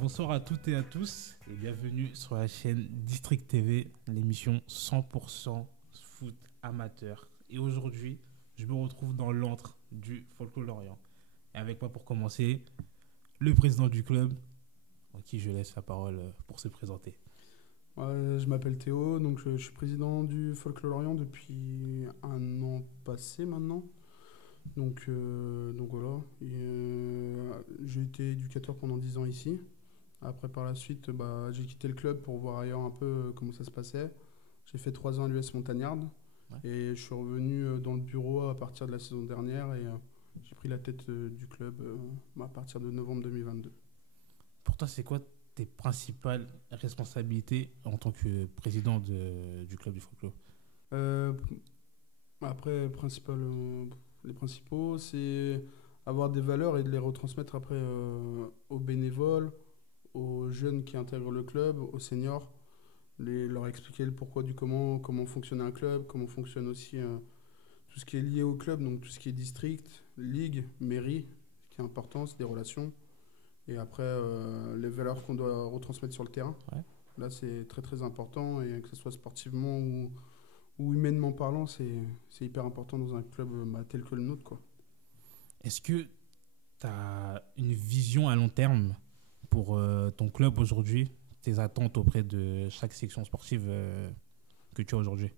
Bonsoir à toutes et à tous et bienvenue sur la chaîne District TV, l'émission 100% foot amateur. Et aujourd'hui, je me retrouve dans l'antre du Folklore Lorient. Et avec moi pour commencer, le président du club, à qui je laisse la parole pour se présenter. Je m'appelle Théo, donc je suis président du Folklore Lorient depuis un an passé maintenant. Donc voilà. J'ai été éducateur pendant 10 ans ici. Après, par la suite, j'ai quitté le club pour voir ailleurs un peu comment ça se passait. J'ai fait 3 ans à l'US Montagnarde. Ouais. Et je suis revenu dans le bureau à partir de la saison dernière et j'ai pris la tête du club à partir de novembre 2022. Pour toi, c'est quoi tes principales responsabilités en tant que président du club du Folklore? Euh, Après, les principaux, c'est avoir des valeurs et de les retransmettre après aux bénévoles, aux jeunes qui intègrent le club, aux seniors, leur expliquer le pourquoi du comment fonctionne un club, comment fonctionne aussi tout ce qui est lié au club, donc tout ce qui est district, ligue, mairie, ce qui est important, c'est des relations. Et après, les valeurs qu'on doit retransmettre sur le terrain. Ouais. Là, c'est très très important, et que ce soit sportivement ou humainement parlant, c'est hyper important dans un club tel que le nôtre, quoi. Est-ce que tu as une vision à long terme pour ton club aujourd'hui, tes attentes auprès de chaque section sportive que tu as aujourd'hui?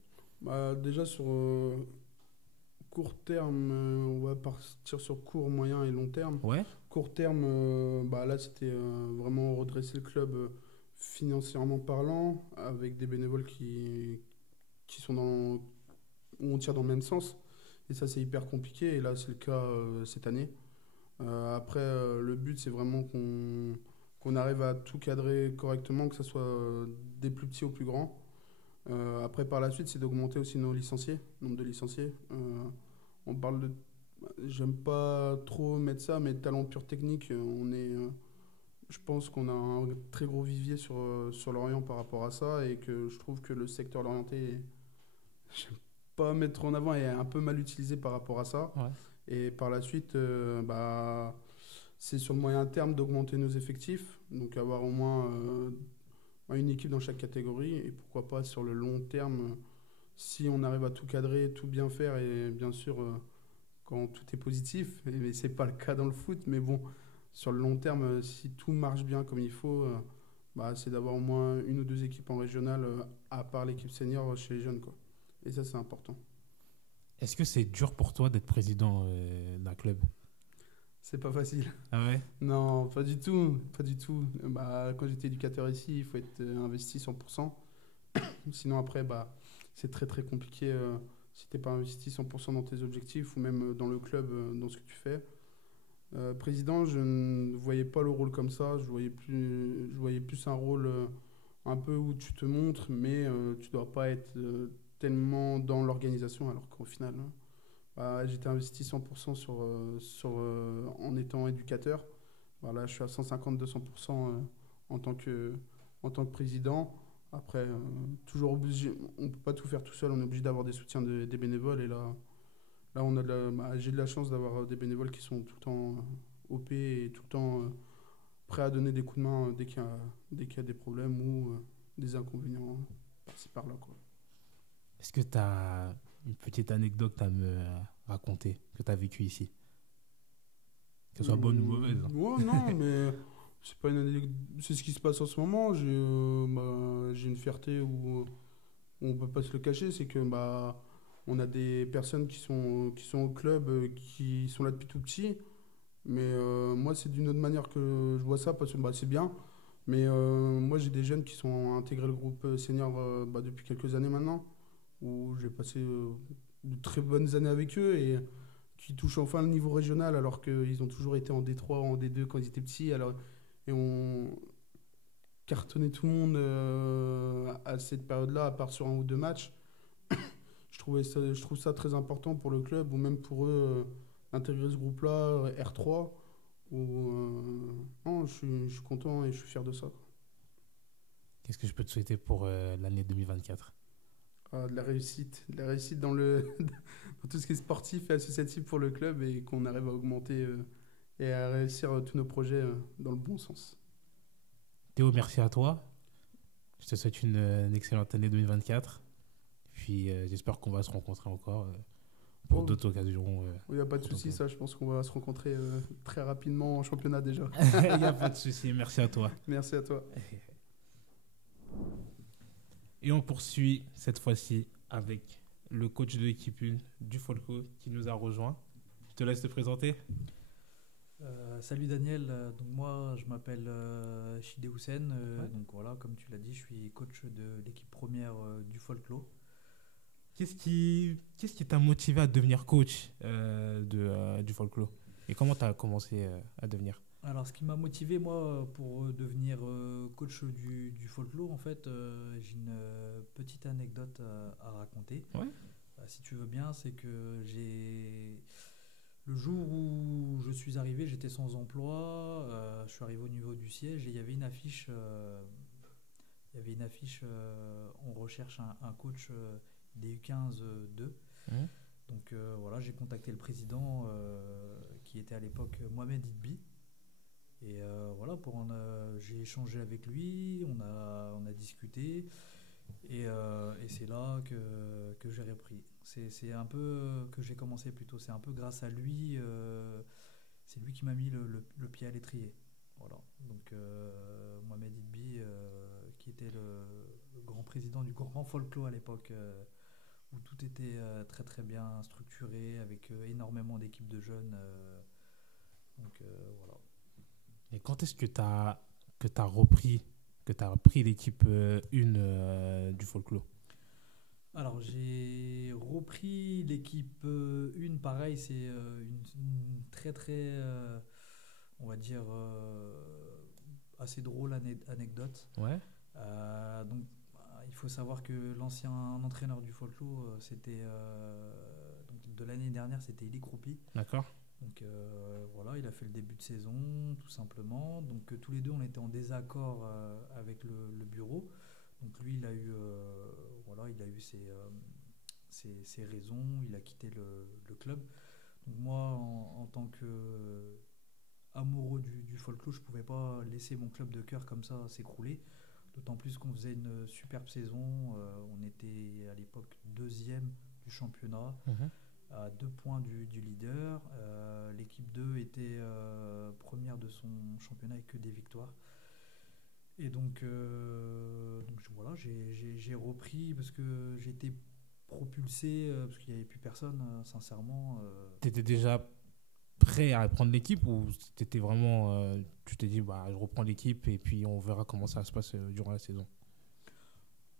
Déjà, sur court terme, on va partir sur court, moyen et long terme. Ouais. Court terme, là, c'était vraiment redresser le club financièrement parlant, avec des bénévoles qui sont où on tire dans le même sens. Et ça, c'est hyper compliqué. Et là, c'est le cas cette année. Après, le but, c'est vraiment qu'on arrive à tout cadrer correctement, que ce soit des plus petits aux plus grands. Après, par la suite, c'est d'augmenter aussi nos licenciés, nombre de licenciés. On parle de. J'aime pas trop mettre ça, mais talent pur technique, je pense qu'on a un très gros vivier sur Lorient par rapport à ça, et que je trouve que le secteur lorientais, j'aime pas mettre en avant, est un peu mal utilisé par rapport à ça. Ouais. Et par la suite, c'est sur le moyen terme d'augmenter nos effectifs, donc avoir au moins une équipe dans chaque catégorie, et pourquoi pas sur le long terme, si on arrive à tout cadrer, tout bien faire, et bien sûr, quand tout est positif, et c'est pas le cas dans le foot, mais bon, sur le long terme, si tout marche bien comme il faut, c'est d'avoir au moins une ou deux équipes en régional, à part l'équipe senior chez les jeunes, quoi. Et ça, c'est important. Est-ce que c'est dur pour toi d'être président d'un club? C'est pas facile. Ah ouais. Non, pas du tout, pas du tout. Quand j'étais éducateur ici, il faut être investi 100%. Sinon après, c'est très très compliqué si t'es pas investi 100% dans tes objectifs ou même dans le club, dans ce que tu fais. Président, je ne voyais pas le rôle comme ça. Je voyais plus un rôle un peu où tu te montres, mais tu dois pas être tellement dans l'organisation, alors qu'au final, j'étais investi 100% en étant éducateur. Là, je suis à 150-200% en tant que président. Après, toujours obligé, on ne peut pas tout faire tout seul, on est obligé d'avoir des soutiens des bénévoles. Et là j'ai de la chance d'avoir des bénévoles qui sont tout le temps OP et tout le temps prêts à donner des coups de main dès qu'il y a des problèmes ou des inconvénients par-ci par-là, quoi. Est-ce que tu as une petite anecdote à me raconter que tu as vécu ici? Que ce soit bonne ou mauvaise, hein. Ouais, non, mais c'est pas une anecdote, c'est ce qui se passe en ce moment. J'ai une fierté où on peut pas se le cacher, c'est que on a des personnes qui sont au club, qui sont là depuis tout petit. Mais moi, c'est d'une autre manière que je vois ça, parce que c'est bien. Mais moi, j'ai des jeunes qui sont intégrés le groupe senior depuis quelques années maintenant, où j'ai passé de très bonnes années avec eux, et qui touchent enfin le niveau régional, alors qu'ils ont toujours été en D3, en D2 quand ils étaient petits. Et on cartonnait tout le monde à cette période-là, à part sur un ou deux matchs. Je trouve ça très important pour le club, ou même pour eux, d'intégrer ce groupe-là, R3. Non, je suis content et je suis fier de ça, quoi. Qu'est-ce que je peux te souhaiter pour l'année 2024? De la réussite dans tout ce qui est sportif et associatif pour le club, et qu'on arrive à augmenter et à réussir tous nos projets dans le bon sens. Théo, merci à toi. Je te souhaite une excellente année 2024. Puis j'espère qu'on va se rencontrer encore pour Oh, d'autres occasions. il n'y a pas de souci, ça. Je pense qu'on va se rencontrer très rapidement en championnat déjà. Il n'y a pas de souci. Merci à toi. Merci à toi. Et on poursuit cette fois-ci avec le coach de l'équipe 1 du Folco qui nous a rejoint. Je te laisse te présenter. Salut Daniel, donc moi je m'appelle Chidé Houssen, Ouais. donc voilà, comme tu l'as dit, je suis coach de l'équipe première du Folklore. Qu'est-ce qui t'a motivé à devenir coach du Folklore? Et comment tu as commencé à devenir? Alors ce qui m'a motivé moi pour devenir coach du Folklore, en fait, j'ai une petite anecdote à raconter. Ouais. Si tu veux bien, c'est que le jour où je suis arrivé, j'étais sans emploi, je suis arrivé au niveau du siège et il y avait une affiche. On recherche un coach des U15 2. Mhm. Donc voilà, j'ai contacté le président qui était à l'époque Mohamed Idbi. Et voilà, j'ai échangé avec lui, on a discuté. Et c'est là que j'ai repris. C'est un peu que j'ai commencé plutôt. C'est un peu grâce à lui. C'est lui qui m'a mis le pied à l'étrier. Voilà. Donc Mohamed Idbi, qui était le grand président du Grand Folklore à l'époque, où tout était très très bien structuré, avec énormément d'équipes de jeunes. Voilà. Et quand est-ce que t'as repris l'équipe 1 du Folklore? Alors j'ai repris l'équipe 1, pareil, c'est une très très, on va dire, assez drôle anecdote. Ouais. Donc il faut savoir que l'ancien entraîneur du Folklore, donc de l'année dernière, c'était Eli Kroupi. D'accord. Donc voilà, il a fait le début de saison, tout simplement. Donc tous les deux, on était en désaccord avec le bureau. Donc lui, il a eu ses raisons, il a quitté le club. Donc moi, en tant que amoureux du folklore, je ne pouvais pas laisser mon club de cœur comme ça s'écrouler. D'autant plus qu'on faisait une superbe saison. On était à l'époque deuxième du championnat, Mhm. à 2 points du leader. L'équipe 2 était première de son championnat avec que des victoires. Et donc voilà, j'ai repris parce que j'ai été propulsé, parce qu'il n'y avait plus personne, sincèrement. T'étais déjà prêt à prendre l'équipe ou t'étais vraiment, tu t'es dit, bah, je reprends l'équipe et puis on verra comment ça se passe durant la saison?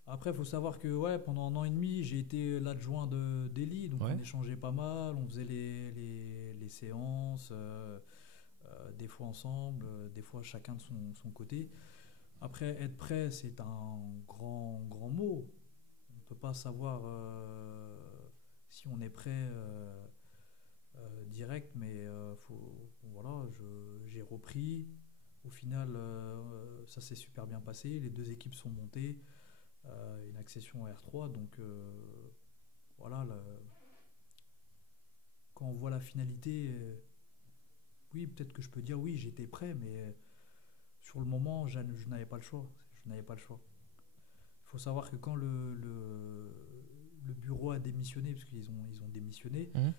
Après, il faut savoir que ouais, pendant 1 an et demi, j'ai été l'adjoint d'Eli, donc Ouais. on échangeait pas mal, on faisait les séances, des fois ensemble, des fois chacun de son côté. Après, être prêt, c'est un grand, grand mot. On ne peut pas savoir si on est prêt direct, mais voilà, j'ai repris. Au final, ça s'est super bien passé. Les deux équipes sont montées. Une accession à R3. Donc voilà, quand on voit la finalité, oui, peut-être que je peux dire oui, j'étais prêt, mais sur le moment, je n'avais pas le choix. Je n'avais pas le choix. Il faut savoir que quand le bureau a démissionné, parce ils ont démissionné, Mhm.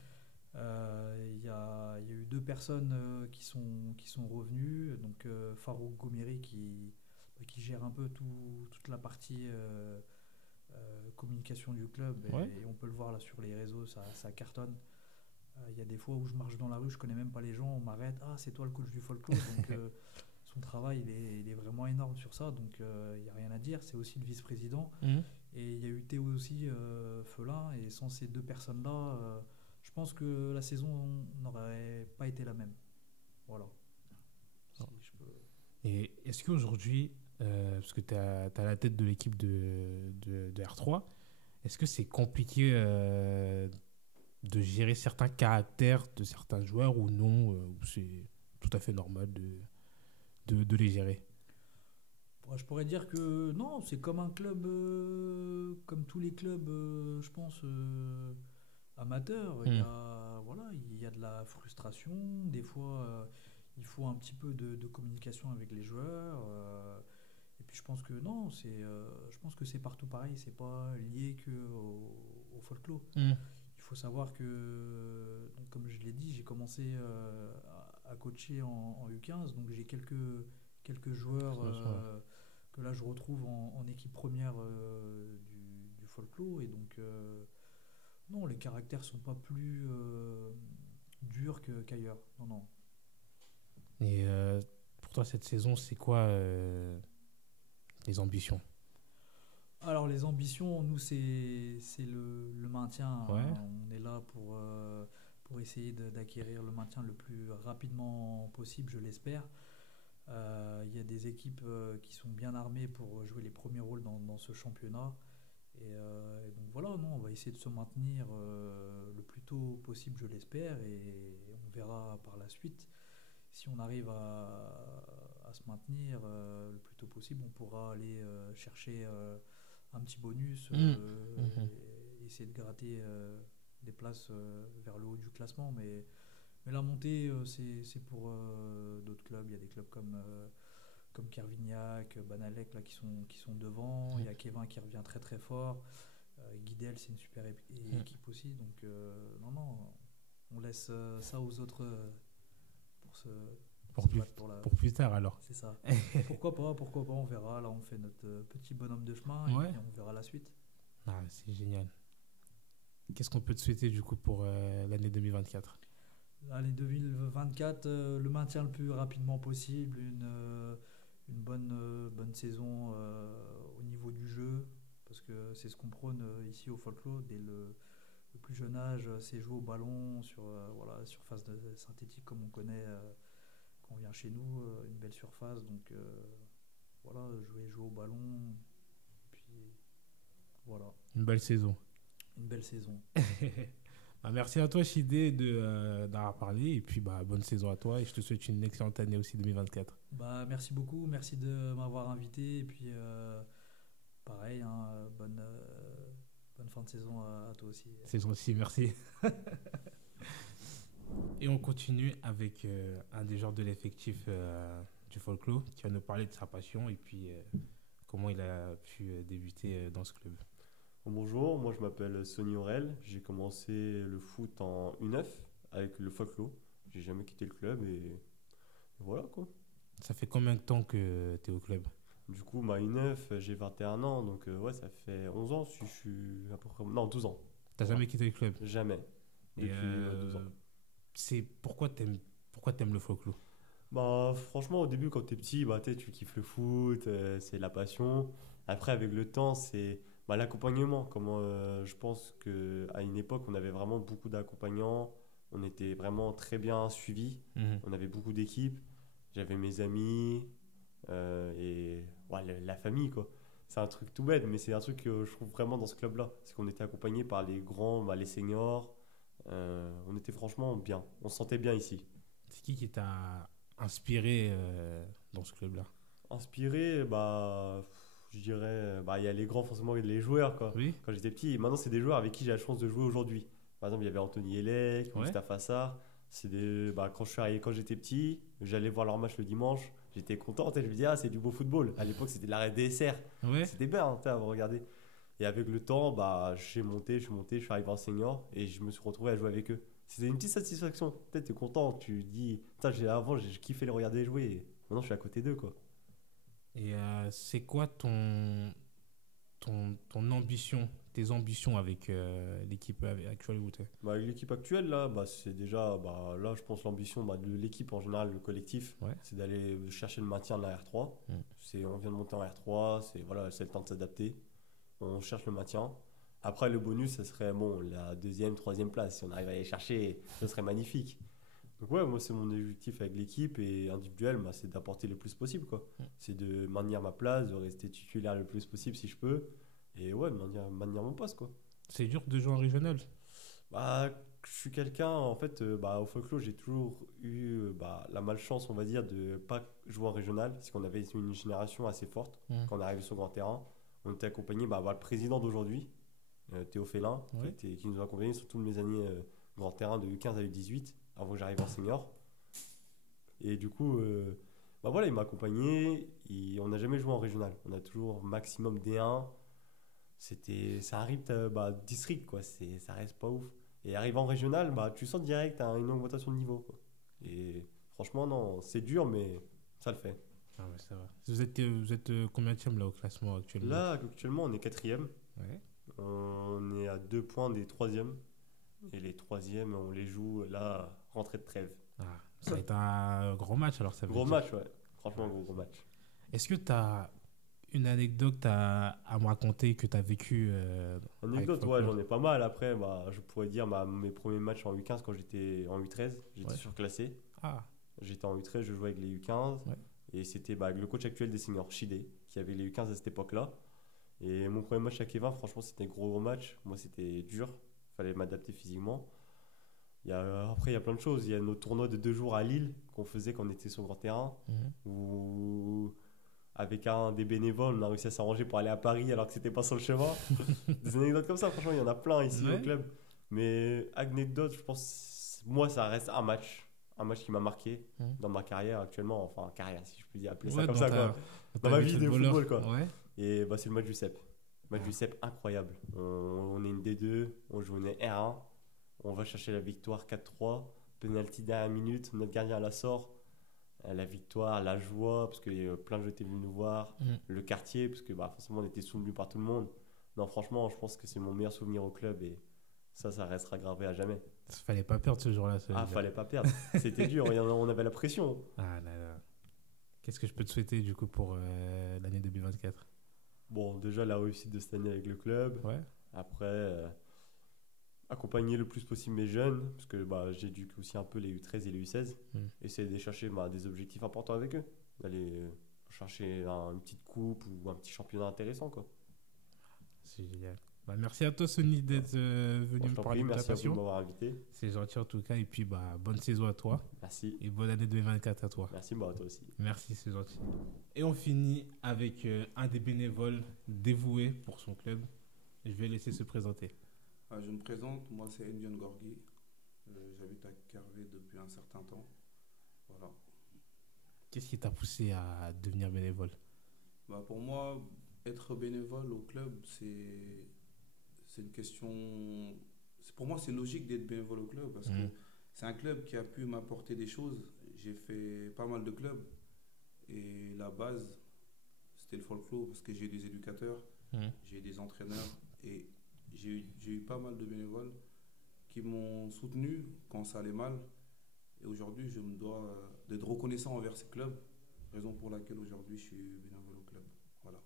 il y a eu 2 personnes qui sont revenues. Donc Farouk Gomeri qui gère un peu toute la partie communication du club. Ouais. Et on peut le voir là sur les réseaux, ça cartonne. Il y a des fois où je marche dans la rue, je connais même pas les gens, on m'arrête. Ah, c'est toi le coach du folklore. Donc son travail, il est vraiment énorme sur ça. Donc il n'y a rien à dire. C'est aussi le vice-président. Mhm. Et il y a eu Théo aussi, Felin. Et sans ces 2 personnes-là, je pense que la saison n'aurait pas été la même. Voilà. Si je peux. Et est-ce qu'aujourd'hui, parce que tu as la tête de l'équipe de R3, est-ce que c'est compliqué de gérer certains caractères de certains joueurs ou non, ou c'est tout à fait normal de les gérer? Bon, je pourrais dire que non, c'est comme un club, comme tous les clubs, je pense, amateurs. Voilà, il y a de la frustration. Des fois, il faut un petit peu de communication avec les joueurs. Et puis je pense que non, je pense que c'est partout pareil, c'est pas lié que au folklore. Mm. Il faut savoir que, donc, comme je l'ai dit, j'ai commencé à coacher en U15, donc j'ai quelques joueurs que là je retrouve en équipe première du folklore, et donc non, les caractères sont pas plus durs qu'ailleurs. Non, non. Et pour toi, cette saison, c'est quoi les ambitions? Alors les ambitions, nous c'est le maintien, hein. Ouais. On est là pour essayer d'acquérir le maintien le plus rapidement possible, je l'espère. Il y a des équipes qui sont bien armées pour jouer les premiers rôles dans ce championnat. Et donc voilà, non, on va essayer de se maintenir le plus tôt possible, je l'espère, et on verra par la suite. Si on arrive à se maintenir le plus tôt possible, on pourra aller chercher un petit bonus Mhm. et essayer de gratter des places vers le haut du classement. Mais la montée, c'est pour d'autres clubs. Il y a des clubs comme Kervignac, Banalec là, qui sont devant. Il y a Kevin qui revient très très fort. Guidel, c'est une super équipe aussi. Donc non, non, on laisse ça aux autres pour se, Pour se plus, battre pour la... pour plus tard, alors. C'est ça. Pourquoi pas, on verra. Là, on fait notre petit bonhomme de chemin et Ouais. puis on verra la suite. Ah, c'est génial. Qu'est-ce qu'on peut te souhaiter, du coup, pour l'année 2024? L'année 2024, le maintien le plus rapidement possible, une bonne saison au niveau du jeu, parce que c'est ce qu'on prône ici au folklore. Dès le plus jeune âge, c'est jouer au ballon sur voilà, surface synthétique comme on connaît quand on vient chez nous, une belle surface. Donc voilà, jouer au ballon, puis voilà, Une belle saison. une belle saison. Bah, merci à toi, Chidé, d'avoir parlé. Et puis, bah, bonne saison à toi. Et je te souhaite une excellente année aussi 2024. Bah, merci beaucoup, merci de m'avoir invité. Et puis, pareil, hein, bonne fin de saison à toi aussi. Saison aussi, merci. Et on continue avec un des joueurs de l'effectif du folklore qui va nous parler de sa passion et puis comment il a pu débuter dans ce club. Bonjour, moi je m'appelle Sonny Aurel. J'ai commencé le foot en U9 avec le Folklore. J'ai jamais quitté le club et voilà quoi. Ça fait combien de temps que tu es au club? Du coup, ma U9, j'ai 21 ans, donc ouais, ça fait 11 ans si je suis à peu près. Non, 12 ans. T'as jamais quitté le club? Jamais. Et Depuis 12 ans. c'est pourquoi t'aimes le folklore? Bah, franchement, au début, quand t'es petit, bah, tu kiffes le foot, c'est la passion. Après, avec le temps, c'est bah, l'accompagnement. Comment, je pense qu'à une époque, on avait vraiment beaucoup d'accompagnants. On était vraiment très bien suivis. Mhm. On avait beaucoup d'équipes. J'avais mes amis et ouais, la famille, quoi. C'est un truc tout bête, mais c'est un truc que je trouve vraiment dans ce club-là. C'est qu'on était accompagnés par les grands, bah, les seniors. On était franchement bien. On se sentait bien ici. C'est qui t'a inspiré dans ce club-là? Inspiré, bah, je dirais, bah, il y a les grands, forcément, et les joueurs, quoi. Oui. Quand j'étais petit, et maintenant, c'est des joueurs avec qui j'ai la chance de jouer aujourd'hui. Par exemple, il y avait Anthony Elec, Ouais. Mustapha Sarr. C'est des, bah, quand j'étais petit, j'allais voir leur match le dimanche. J'étais content, je me disais, ah, c'est du beau football. À l'époque, c'était de la DSR. Ouais. C'était bien, hein, à regarder. Et avec le temps, bah, je suis arrivé en senior et je me suis retrouvé à jouer avec eux. C'était une petite satisfaction. Peut-être t'es content, tu dis, putain, avant, j'ai kiffé les regarder jouer. Et maintenant, je suis à côté d'eux, quoi. Et c'est quoi ton ambition, tes ambitions avec l'équipe actuelle où t'es? Bah, avec l'équipe actuelle, là, bah, c'est déjà, bah, là, je pense l'ambition bah, de l'équipe en général, le collectif, Ouais. c'est d'aller chercher le maintien de la R3. Mm. On vient de monter en R3, voilà, c'est le temps de s'adapter. On cherche le maintien. Après, le bonus, ce serait bon, la deuxième, troisième place. Si on arrive à aller chercher, ce serait magnifique. Donc, ouais, moi, c'est mon objectif avec l'équipe et individuel, bah, c'est d'apporter le plus possible, quoi. Mm. C'est de maintenir ma place, de rester titulaire le plus possible si je peux. Et ouais, maintenir mon poste, quoi. C'est dur de jouer en régional? Bah, je suis quelqu'un, en fait, bah, au folklore, j'ai toujours eu bah, la malchance, on va dire, de pas jouer en régional, parce qu'on avait une génération assez forte. Mhm. Quand on est arrivé sur le grand terrain, on était accompagné bah, le président d'aujourd'hui, Théo Félin, Ouais. qui nous a accompagnés sur toutes mes années grand terrain de U15 à U18, avant que j'arrive en senior. Et du coup, Bah voilà, il m'a accompagné. On n'a jamais joué en régional. On a toujours maximum D1. C'est un rythme district, quoi. Ça reste pas ouf. Et arrivé en régional, bah, tu sens direct une augmentation de niveau, quoi. Et franchement, non, c'est dur, mais ça le fait. Ah ouais, ça va. Vous êtes combien de là au classement actuellement? Là, actuellement, on est quatrième. Ouais. On est à 2 points des troisièmes. Et les troisièmes, on les joue là, rentrée de trêve. Ah, ça va être un gros match alors ça veut Gros dire. match, ouais. Franchement, gros match. Est-ce que tu as une anecdote à me raconter que tu as vécu Anecdote, avec ouais, Folklore? j'en ai pas mal. Après, bah, je pourrais dire mes premiers matchs en U15 quand j'étais en U13. J'étais Ouais. surclassé. Ah, J'étais en U13, je jouais avec les U15. Ouais. Et c'était avec le coach actuel des seniors, Chide, qui avait les U15 à cette époque-là. Et mon premier match à Kevin, franchement, c'était un gros match. Moi, c'était dur. Fallait m'adapter physiquement. Après, il y a plein de choses. Il y a nos tournois de 2 jours à Lille qu'on faisait quand on était sur le grand terrain. Où, avec un des bénévoles, on a réussi à s'arranger pour aller à Paris alors que c'était pas sur le chemin. Des anecdotes comme ça, franchement, il y en a plein ici Ouais. au club. Mais anecdote, je pense, moi, ça reste un match. Un match qui m'a marqué dans ma carrière actuellement. Enfin, carrière, si je puis appeler ça ouais, comme dans ça, ta- quoi. dans Dans ta ma vie vie de footballeur. football, quoi. Ouais. Et bah, c'est le match du CEP. Match du CEP incroyable. On est une D2, on joue une R1, on va chercher la victoire 4-3, penalty dernière minute, notre gardien la sort. La victoire, la joie, parce que plein de gens étaient venus nous voir, le quartier, parce que forcément on était soutenus par tout le monde. Non, franchement, je pense que c'est mon meilleur souvenir au club et ça restera gravé à jamais. Fallait pas perdre ce jour-là. ça veut dire. Fallait pas perdre. C'était dur, on avait la pression. Ah là là. Qu'est-ce que je peux te souhaiter du coup pour l'année 2024? Bon, déjà la réussite de cette année avec le club. Ouais. Après, accompagner le plus possible mes jeunes, parce que j'éduque aussi un peu les U13 et les U16. Essayer de chercher des objectifs importants avec eux. D'aller chercher une petite coupe ou un petit championnat intéressant, quoi. C'est génial. Merci à toi Sony d'être venu Bon, je me t'en parler prie, de ta merci à vous de passion. m'avoir invité. C'est gentil en tout cas. Et puis bonne saison à toi. Merci. Et bonne année 2024 à toi. Merci, à toi aussi. Merci, c'est gentil. Et on finit avec un des bénévoles dévoués pour son club. Je vais laisser se présenter. Je me présente, moi c'est Ndion Gorgui. J'habite à Kervé depuis un certain temps. Voilà. Qu'est-ce qui t'a poussé à devenir bénévole? Pour moi, être bénévole au club, c'est une question. Pour moi, c'est logique d'être bénévole au club parce que c'est un club qui a pu m'apporter des choses. J'ai fait pas mal de clubs et la base, c'était le folklore parce que j'ai des éducateurs, j'ai des entraîneurs et j'ai eu pas mal de bénévoles qui m'ont soutenu quand ça allait mal. Et aujourd'hui, je me dois d'être reconnaissant envers ces clubs, raison pour laquelle aujourd'hui je suis bénévole au club. Voilà.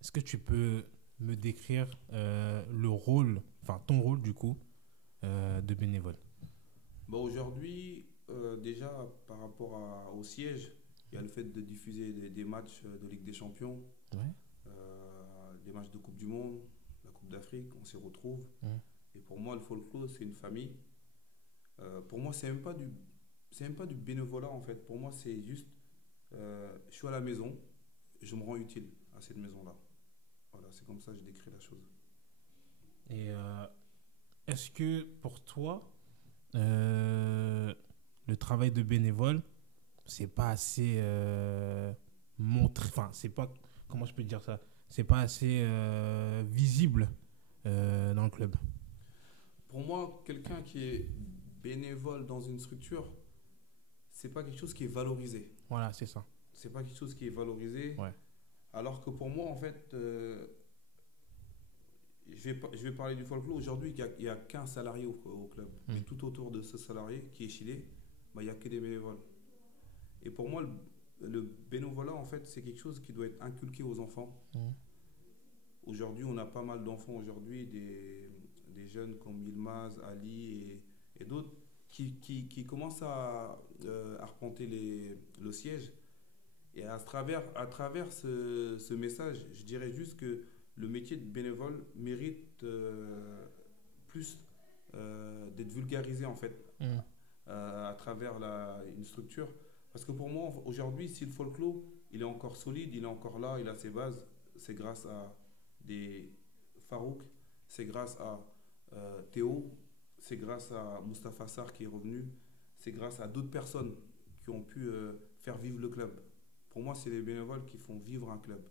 Est-ce que tu peux me décrire ton rôle du coup de bénévole? Aujourd'hui, déjà par rapport au siège, il y a le fait de diffuser des matchs de Ligue des Champions, des matchs de Coupe du Monde, la Coupe d'Afrique, on s'y retrouve. Et pour moi, le folklore, c'est une famille. Pour moi, c'est même pas du bénévolat en fait. Pour moi, c'est juste, je suis à la maison, je me rends utile à cette maison-là. Voilà, c'est comme ça que je décris la chose. Et est-ce que pour toi, le travail de bénévole, c'est pas assez montré, enfin, c'est pas, comment je peux dire ça, c'est pas assez visible dans le club? Pour moi, quelqu'un qui est bénévole dans une structure, c'est pas quelque chose qui est valorisé. Voilà, c'est ça. C'est pas quelque chose qui est valorisé. Ouais. Alors que pour moi, en fait, je vais parler du folklore. Aujourd'hui, il n'y a qu'un salarié au club. Et tout autour de ce salarié qui est chilé, il n'y a que des bénévoles. Et pour moi, le bénévolat, en fait, c'est quelque chose qui doit être inculqué aux enfants. Aujourd'hui, on a pas mal d'enfants aujourd'hui, des jeunes comme Yilmaz, Ali et d'autres qui commencent à arpenter le siège. Et à travers ce message, je dirais juste que le métier de bénévole mérite plus d'être vulgarisé en fait à travers une structure. Parce que pour moi, aujourd'hui, si le folklore, il est encore solide, il est encore là, il a ses bases, c'est grâce à des Farouk, c'est grâce à Théo, c'est grâce à Moustapha Sarr qui est revenu, c'est grâce à d'autres personnes qui ont pu faire vivre le club. pour moi, c'est les bénévoles qui font vivre un club.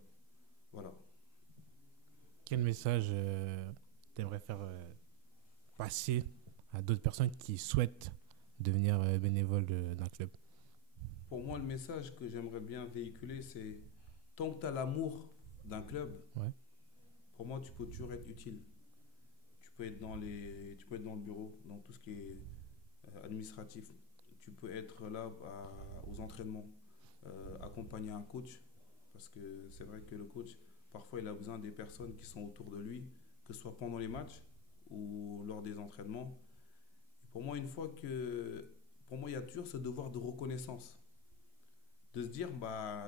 Voilà. Quel message tu aimerais faire passer à d'autres personnes qui souhaitent devenir bénévoles d'un club? Pour moi, le message que j'aimerais bien véhiculer, c'est tant que tu as l'amour d'un club, Ouais. pour moi, tu peux toujours être utile. Tu peux être tu peux être dans le bureau, dans tout ce qui est administratif. Tu peux être là aux entraînements, accompagner un coach, parce que c'est vrai que le coach, parfois, il a besoin des personnes qui sont autour de lui, que ce soit pendant les matchs ou lors des entraînements. Et pour moi, il y a toujours ce devoir de reconnaissance, de se dire,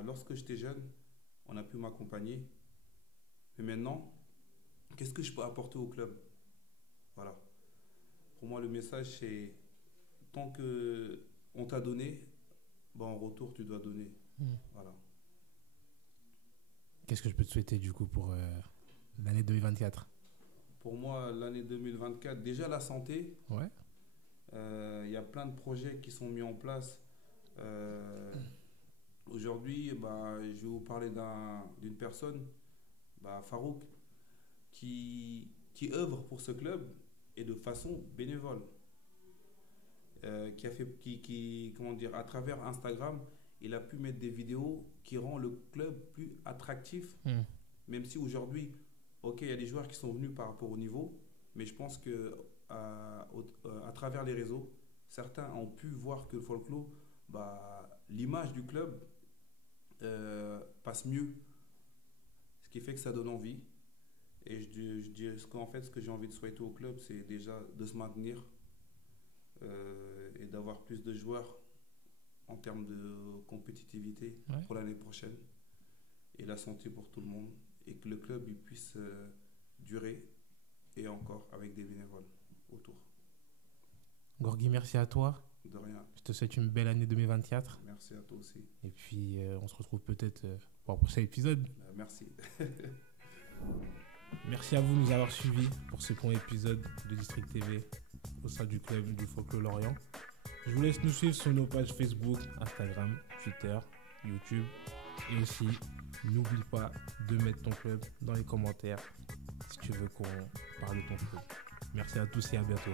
lorsque j'étais jeune, on a pu m'accompagner, mais maintenant, qu'est-ce que je peux apporter au club? Voilà. Pour moi, le message, c'est tant que on t'a donné, en retour, tu dois donner. Voilà. Qu'est-ce que je peux te souhaiter du coup pour l'année 2024? Pour moi, l'année 2024, déjà la santé. Ouais. Y a plein de projets qui sont mis en place. Aujourd'hui, je vais vous parler d'une personne, Farouk, qui œuvre pour ce club et de façon bénévole. Comment dire, à travers Instagram, il a pu mettre des vidéos qui rendent le club plus attractif, même si aujourd'hui, ok, il y a des joueurs qui sont venus par rapport au niveau, mais je pense que à travers les réseaux, certains ont pu voir que le Folklore, l'image du club passe mieux, ce qui fait que ça donne envie. Et ce que j'ai envie de souhaiter au club, c'est déjà de se maintenir et d'avoir plus de joueurs en termes de compétitivité pour l'année prochaine, et la santé pour tout le monde, et que le club il puisse durer, et encore avec des bénévoles autour. Gorgui, merci à toi. De rien. Je te souhaite une belle année 2024. Merci à toi aussi. Et puis, on se retrouve peut-être pour un prochain épisode. Merci. Merci à vous de nous avoir suivis pour ce premier épisode de District TV au sein du club du Folklore Lorient. Je vous laisse nous suivre sur nos pages Facebook, Instagram, Twitter, YouTube. Et aussi, n'oublie pas de mettre ton club dans les commentaires si tu veux qu'on parle de ton club. Merci à tous et à bientôt.